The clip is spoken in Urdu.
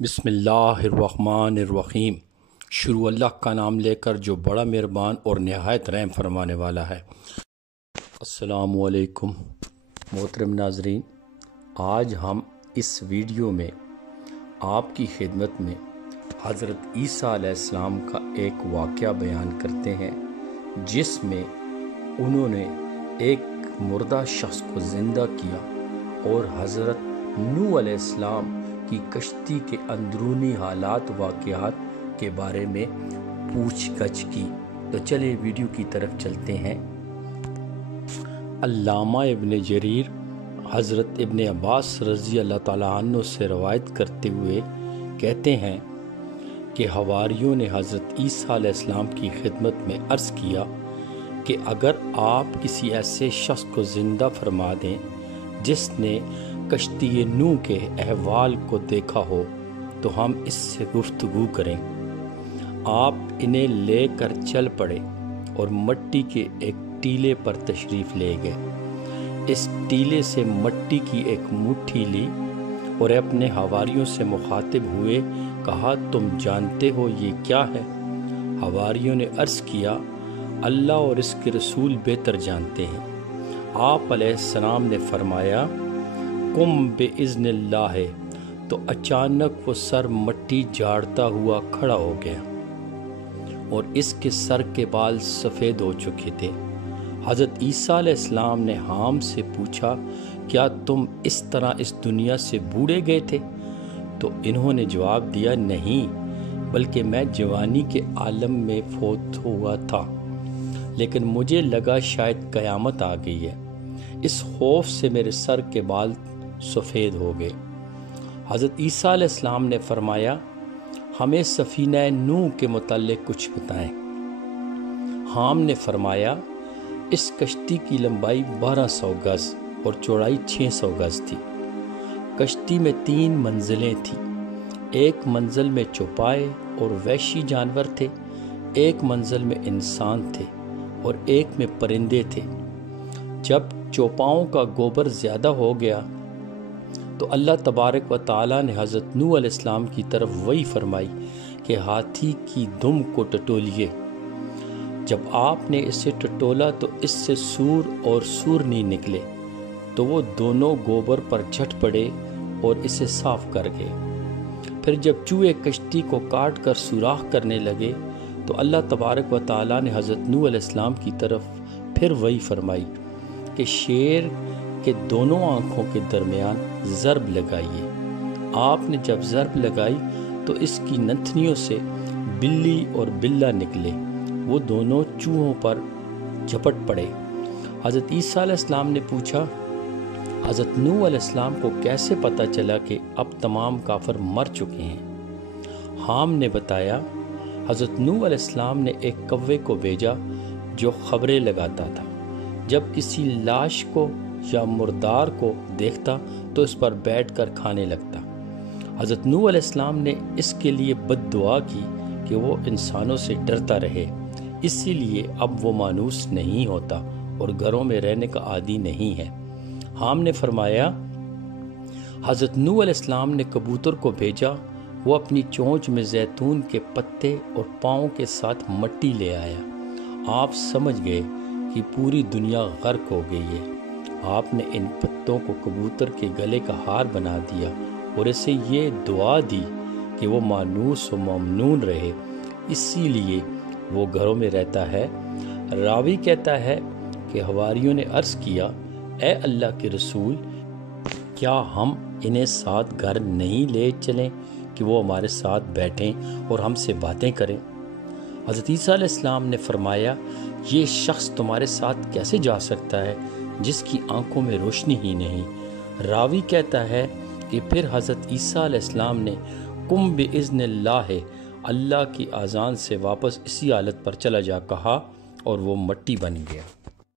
بسم اللہ الرحمن الرحیم۔ شروع اللہ کا نام لے کر جو بڑا مہربان اور نہایت رحم فرمانے والا ہے۔ السلام علیکم محترم ناظرین، آج ہم اس ویڈیو میں آپ کی خدمت میں حضرت عیسیٰ علیہ السلام کا ایک واقعہ بیان کرتے ہیں، جس میں انہوں نے ایک مردہ شخص کو زندہ کیا اور حضرت نوح علیہ السلام کی کشتی کے اندرونی حالات واقعات کے بارے میں پوچھ گچھ کی۔ تو چلے ویڈیو کی طرف چلتے ہیں۔ علامہ ابن جریر حضرت ابن عباس رضی اللہ تعالیٰ عنہ سے روایت کرتے ہوئے کہتے ہیں کہ حواریوں نے حضرت عیسیٰ علیہ السلام کی خدمت میں عرض کیا کہ اگر آپ کسی ایسے شخص کو زندہ فرما دیں جس نے کشتی نوح کے احوال کو دیکھا ہو تو ہم اس سے گفتگو کریں۔ آپ انہیں لے کر چل پڑے اور مٹی کے ایک ٹیلے پر تشریف لے گئے۔ اس ٹیلے سے مٹی کی ایک مٹھی لی اور اپنے حواریوں سے مخاطب ہوئے کہا، تم جانتے ہو یہ کیا ہے؟ حواریوں نے عرض کیا، اللہ اور اس کے رسول بہتر جانتے ہیں۔ آپ علیہ السلام نے فرمایا، قم بِإِذْنِ اللہ، تو اچانک وہ سر مٹی جھاڑتا ہوا کھڑا ہو گیا اور اس کے سر کے بال سفید ہو چکے تھے۔ حضرت عیسیٰ علیہ السلام نے حام سے پوچھا، کیا تم اس طرح اس دنیا سے بوڑھے گئے تھے؟ تو انہوں نے جواب دیا، نہیں، بلکہ میں جوانی کے عالم میں فوت ہوا تھا، لیکن مجھے لگا شاید قیامت آ گئی ہے، اس خوف سے میرے سر کے بال سفید ہو گئے۔ حضرت عیسیٰ علیہ السلام نے فرمایا، ہمیں سفینہ نوح کے متعلق کچھ بتائیں۔ حام نے فرمایا، اس کشتی کی لمبائی 1200 گز اور چوڑائی 600 گز تھی۔ کشتی میں 3 منزلیں تھیں، ایک منزل میں چوپائے اور وحشی جانور تھے، ایک منزل میں انسان تھے اور ایک میں پرندے تھے۔ جب چوپاؤں کا گوبر زیادہ ہو گیا تو اللہ تبارک و تعالیٰ نے حضرت نوح علیہ السلام کی طرف وحی فرمائی کہ ہاتھی کی دم کو ٹٹولیے۔ جب آپ نے اسے ٹٹولا تو اس سے سور اور سورنی نکلے، تو وہ دونوں گوبر پر جھٹ پڑے اور اسے صاف کر گئے۔ پھر جب چوہے کشتی کو کاٹ کر سوراخ کرنے لگے تو اللہ تبارک و تعالیٰ نے حضرت نوح علیہ السلام کی طرف پھر وحی فرمائی کہ شیر کے دونوں آنکھوں کے درمیان ضرب لگائیے۔ آپ نے جب ضرب لگائی تو اس کی نتھنیوں سے بلی اور بلہ نکلے، وہ دونوں چوہوں پر جھپٹ پڑے۔ حضرت عیسیٰ علیہ السلام نے پوچھا، حضرت نوح علیہ السلام کو کیسے پتہ چلا کہ اب تمام کافر مر چکے ہیں؟ حام نے بتایا، حضرت نوح علیہ السلام نے ایک کوے کو بھیجا جو خبریں لگاتا تھا۔ جب کسی لاش کو یا مردار کو دیکھتا تو اس پر بیٹھ کر کھانے لگتا۔ حضرت نوح علیہ السلام نے اس کے لیے بد دعا کی کہ وہ انسانوں سے ڈرتا رہے، اسی لیے اب وہ مانوس نہیں ہوتا اور گھروں میں رہنے کا عادی نہیں ہے۔ حام نے فرمایا، حضرت نوح علیہ السلام نے کبوتر کو بھیجا، وہ اپنی چونچ میں زیتون کے پتے اور پاؤں کے ساتھ مٹی لے آیا۔ آپ سمجھ گئے کہ پوری دنیا غرق ہو گئی ہے۔ آپ نے ان پتوں کو کبوتر کے گلے کا ہار بنا دیا اور اسے یہ دعا دی کہ وہ مانوس و ممنون رہے، اسی لیے وہ گھروں میں رہتا ہے۔ راوی کہتا ہے کہ حواریوں نے عرض کیا، اے اللہ کے رسول، کیا ہم انہیں ساتھ گھر نہیں لے چلیں کہ وہ ہمارے ساتھ بیٹھیں اور ہم سے باتیں کریں؟ حضرت عیسیٰ علیہ السلام نے فرمایا، یہ شخص تمہارے ساتھ کیسے جا سکتا ہے جس کی آنکھوں میں روشنی ہی نہیں؟ راوی کہتا ہے کہ پھر حضرت عیسیٰ علیہ السلام نے قم بِإِذْنِ اللہ، اللہ کی اذان سے واپس اسی حالت پر چلا جا کہا اور وہ مٹی بن گیا۔